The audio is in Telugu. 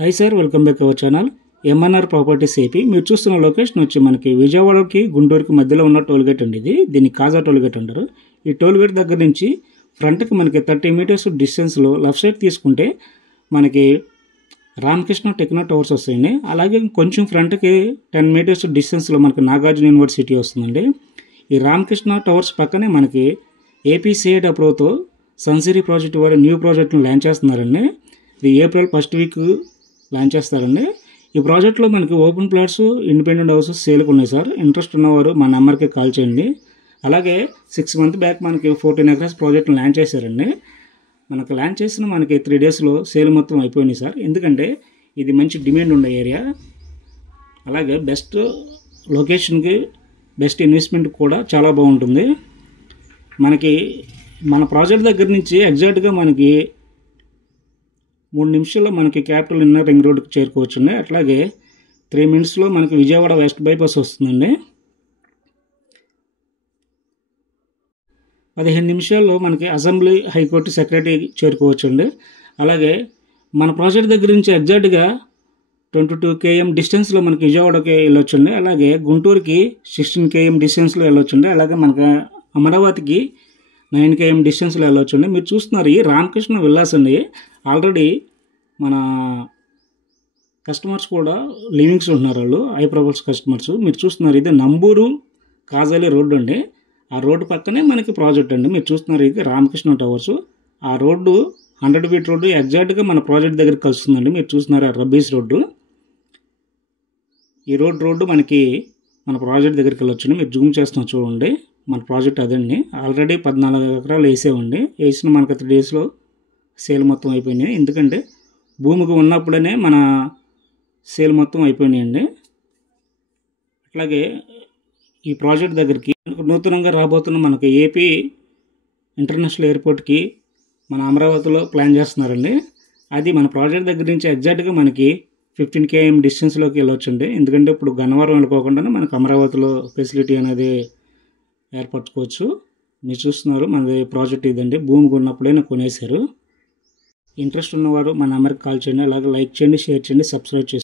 Hi sir, welcome back our channel MNR properties AP. మీరు చూస్తున్న లొకేషన్ వచ్చి మనకి విజయవాడకి గుంటూరుకి మధ్యలో ఉన్న టోల్గేట్ అండి. దీన్ని కాజా టోల్గేట్ అంటారు. ఈ టోల్గేట్ దగ్గర నుంచి ఫ్రంట్కి మనకి 30 మీటర్స్ డిస్టెన్స్లో లెఫ్ట్ సైడ్ తీసుకుంటే మనకి రామకృష్ణ టెక్నో టవర్స్ వస్తాయండి. అలాగే కొంచెం ఫ్రంట్కి 10 మీటర్స్ డిస్టెన్స్లో మనకి నాగార్జున యూనివర్సిటీ వస్తుందండి. ఈ రామకృష్ణ టవర్స్ పక్కనే మనకి ఏపీ సిఐడి అప్రూవ్తో సన్సిరీ ప్రాజెక్ట్ వారు న్యూ ప్రాజెక్ట్ని లాంచ్ చేస్తున్నారండి. ఇది ఏప్రిల్ 1st వీక్ లాంచ్ చేస్తారండి. ఈ ప్రాజెక్ట్లో మనకి ఓపెన్ ప్లాట్స్, ఇండిపెండెంట్ హౌసెస్ సేల్కి ఉన్నాయి సార్. ఇంట్రెస్ట్ ఉన్నవారు మా నెంబర్కి కాల్ చేయండి. అలాగే 6 months బ్యాక్ మనకి 14 acres ప్రాజెక్ట్ని లాంచ్ చేశారండి. మనకు లాంచ్ చేసిన మనకి 3 daysలో సేల్ మొత్తం అయిపోయినాయి సార్. ఎందుకంటే ఇది మంచి డిమాండ్ ఉండే ఏరియా, అలాగే బెస్ట్ లొకేషన్కి బెస్ట్ ఇన్వెస్ట్మెంట్ కూడా చాలా బాగుంటుంది. మనకి మన ప్రాజెక్ట్ దగ్గర నుంచి ఎగ్జాక్ట్గా మనకి 3 నిమిషాల్లో మనకి క్యాపిటల్ ఇన్నర్ రింగ్ రోడ్కి చేరుకోవచ్చండి. అట్లాగే 3 minutesలో మనకి విజయవాడ వెస్ట్ బైపాస్ వస్తుందండి. 15 నిమిషాల్లో మనకి అసెంబ్లీ హైకోర్టు సెక్రటరీ చేరుకోవచ్చండి. అలాగే మన ప్రాజెక్ట్ దగ్గర నుంచి ఎగ్జాక్ట్గా 22 km డిస్టెన్స్లో మనకి విజయవాడకి వెళ్ళొచ్చండి. అలాగే గుంటూరుకి 16 km డిస్టెన్స్లో వెళ్ళొచ్చండి. అలాగే మనకి అమరావతికి 9 km డిస్టెన్స్లో వెళ్ళొచ్చండి. మీరు చూస్తున్నారు ఈ రామకృష్ణ విల్లాస్ అండి. ఆల్రెడీ మన కస్టమర్స్ కూడా లివింగ్స్ ఉంటున్నారు, వాళ్ళు హై ప్రొఫైల్స్ కస్టమర్స్. మీరు చూస్తున్నారు ఇది నంబూరు కాజాలి రోడ్డు అండి. ఆ రోడ్డు పక్కనే మనకి ప్రాజెక్ట్ అండి. మీరు చూస్తున్నారు ఇది రామకృష్ణ టవర్స్. ఆ రోడ్డు 100 feet రోడ్డు ఎగ్జాక్ట్గా మన ప్రాజెక్ట్ దగ్గరికి కలుస్తుందండి. మీరు చూస్తున్నారు ఆ రబ్బీస్ రోడ్డు. ఈ రోడ్డు మనకి మన ప్రాజెక్ట్ దగ్గరికి వెళ్ళొచ్చండి. మీరు జూమ్ చేస్తున్నాం చూడండి, మన ప్రాజెక్ట్ అదండి. ఆల్రెడీ 14 ఎకరాలు వేసేవండి. వేసిన మనకు 3 daysలో సేల్ మొత్తం అయిపోయినాయి. ఎందుకంటే భూమికి ఉన్నప్పుడనే మన సేల్ మొత్తం అయిపోయినాయండి. అట్లాగే ఈ ప్రాజెక్ట్ దగ్గరికి నూతనంగా రాబోతున్న మనకి ఏపీ ఇంటర్నేషనల్ ఎయిర్పోర్ట్కి మన అమరావతిలో ప్లాన్ చేస్తున్నారండి. అది మన ప్రాజెక్ట్ దగ్గర నుంచి ఎగ్జాక్ట్గా మనకి 15 km డిస్టెన్స్లోకి వెళ్ళొచ్చండి. ఎందుకంటే ఇప్పుడు గన్నవరం వెళ్ళిపోకుండా మనకు అమరావతిలో ఫెసిలిటీ అనేది ఏర్పరచుకోవచ్చు. మీరు చూస్తున్నారు మనది ప్రాజెక్ట్ ఇదండి. భూమికి ఉన్నప్పుడే కొనేశారు. ఇంట్రెస్ట్ ఉన్నవారు మన నెంబర్కి కాల్ చేయండి. అలాగే లైక్ చేయండి, షేర్ చేయండి, సబ్స్క్రైబ్ చేయండి.